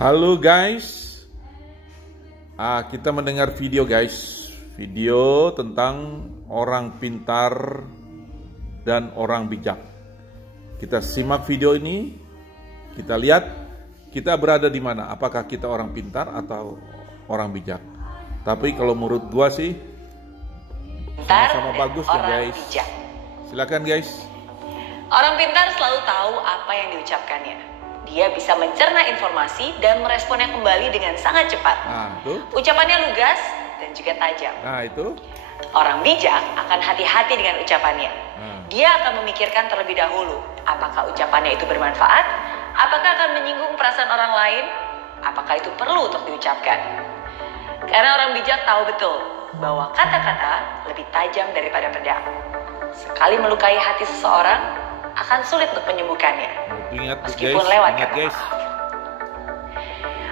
Halo guys, kita mendengar video video tentang orang pintar dan orang bijak. Kita simak video ini, kita lihat kita berada di mana, apakah kita orang pintar atau orang bijak. Tapi kalau menurut gua sih sama-sama bagus ya guys. Bijak. Silakan guys. Orang pintar selalu tahu apa yang diucapkannya. Dia bisa mencerna informasi dan meresponnya kembali dengan sangat cepat. Nah, itu. Ucapannya lugas dan juga tajam. Nah, itu. Orang bijak akan hati-hati dengan ucapannya. Dia akan memikirkan terlebih dahulu apakah ucapannya itu bermanfaat, apakah akan menyinggung perasaan orang lain, apakah itu perlu untuk diucapkan. Karena orang bijak tahu betul bahwa kata-kata lebih tajam daripada pedang. Sekali melukai hati seseorang, akan sulit untuk menyembuhkannya. Ingat, meskipun guys, lewat ingat, kata guys. maaf.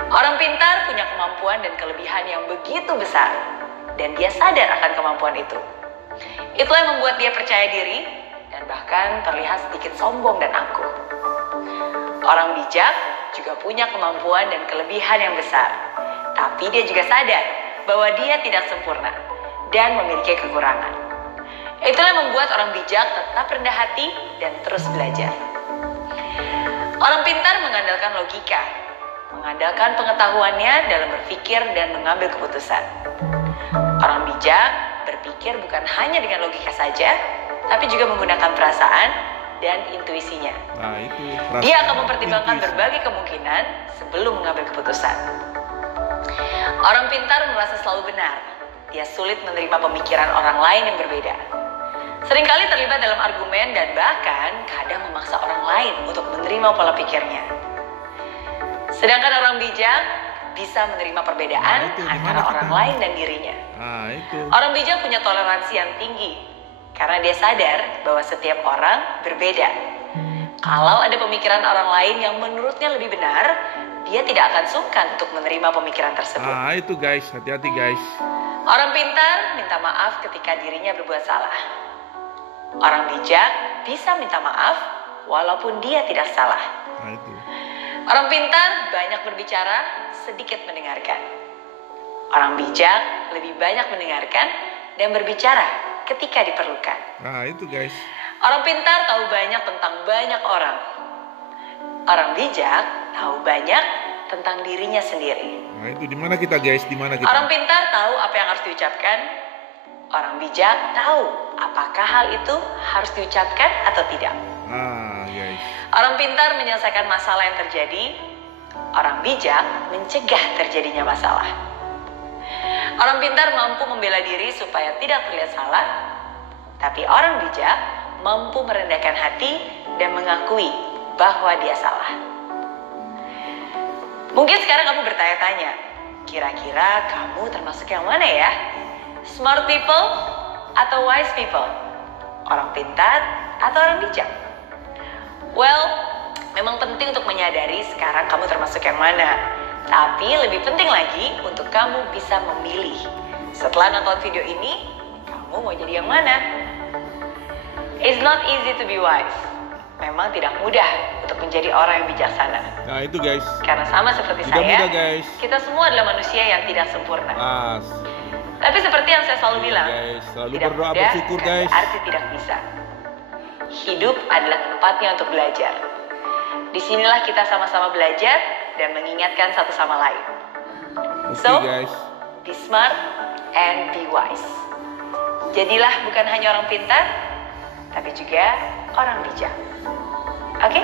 Orang pintar punya kemampuan dan kelebihan yang begitu besar, dan dia sadar akan kemampuan itu. Itulah yang membuat dia percaya diri dan bahkan terlihat sedikit sombong dan angkuh. Orang bijak juga punya kemampuan dan kelebihan yang besar, tapi dia juga sadar bahwa dia tidak sempurna dan memiliki kekurangan. Itulah yang membuat orang bijak tetap rendah hati dan terus belajar. Orang pintar mengandalkan logika, mengandalkan pengetahuannya dalam berpikir dan mengambil keputusan. Orang bijak berpikir bukan hanya dengan logika saja, tapi juga menggunakan perasaan dan intuisinya. Nah, itu. Dia akan mempertimbangkan berbagai kemungkinan sebelum mengambil keputusan. Orang pintar merasa selalu benar. Dia sulit menerima pemikiran orang lain yang berbeda. Seringkali terlibat dalam argumen dan bahkan kadang memaksa orang lain untuk menerima pola pikirnya. Sedangkan orang bijak bisa menerima perbedaan antara orang lain dan dirinya. Orang bijak punya toleransi yang tinggi karena dia sadar bahwa setiap orang berbeda. Kalau ada pemikiran orang lain yang menurutnya lebih benar, dia tidak akan sungkan untuk menerima pemikiran tersebut. Itu guys, hati-hati guys. Orang pintar minta maaf ketika dirinya berbuat salah. Orang bijak bisa minta maaf walaupun dia tidak salah. Itu. Orang pintar banyak berbicara, sedikit mendengarkan. Orang bijak lebih banyak mendengarkan dan berbicara ketika diperlukan. Itu guys. Orang pintar tahu banyak tentang banyak orang. Orang bijak tahu banyak tentang dirinya sendiri. Itu di mana kita guys? Di mana kita? Orang pintar tahu apa yang harus diucapkan. Orang bijak tahu apakah hal itu harus diucapkan atau tidak. Guys. Orang pintar menyelesaikan masalah yang terjadi. Orang bijak mencegah terjadinya masalah. Orang pintar mampu membela diri supaya tidak terlihat salah. Tapi orang bijak mampu merendahkan hati dan mengakui bahwa dia salah. Mungkin sekarang kamu bertanya-tanya, kira-kira kamu termasuk yang mana ya? Smart people atau wise people? Orang pintar atau orang bijak? Well, memang penting untuk menyadari sekarang kamu termasuk yang mana. Tapi lebih penting lagi untuk kamu bisa memilih. Setelah nonton video ini, kamu mau jadi yang mana? It's not easy to be wise. Memang tidak mudah untuk menjadi orang yang bijaksana. Itu guys. Karena sama seperti tidak saya, mudah, guys. Kita semua adalah manusia yang tidak sempurna. Tapi seperti yang saya selalu bilang, selalu tidak berdoa, mudah bersyukur guys. Berarti tidak bisa. Hidup adalah tempatnya untuk belajar. Disinilah kita sama-sama belajar dan mengingatkan satu sama lain. So, guys. Be smart and be wise. Jadilah bukan hanya orang pintar, tapi juga orang bijak. Oke?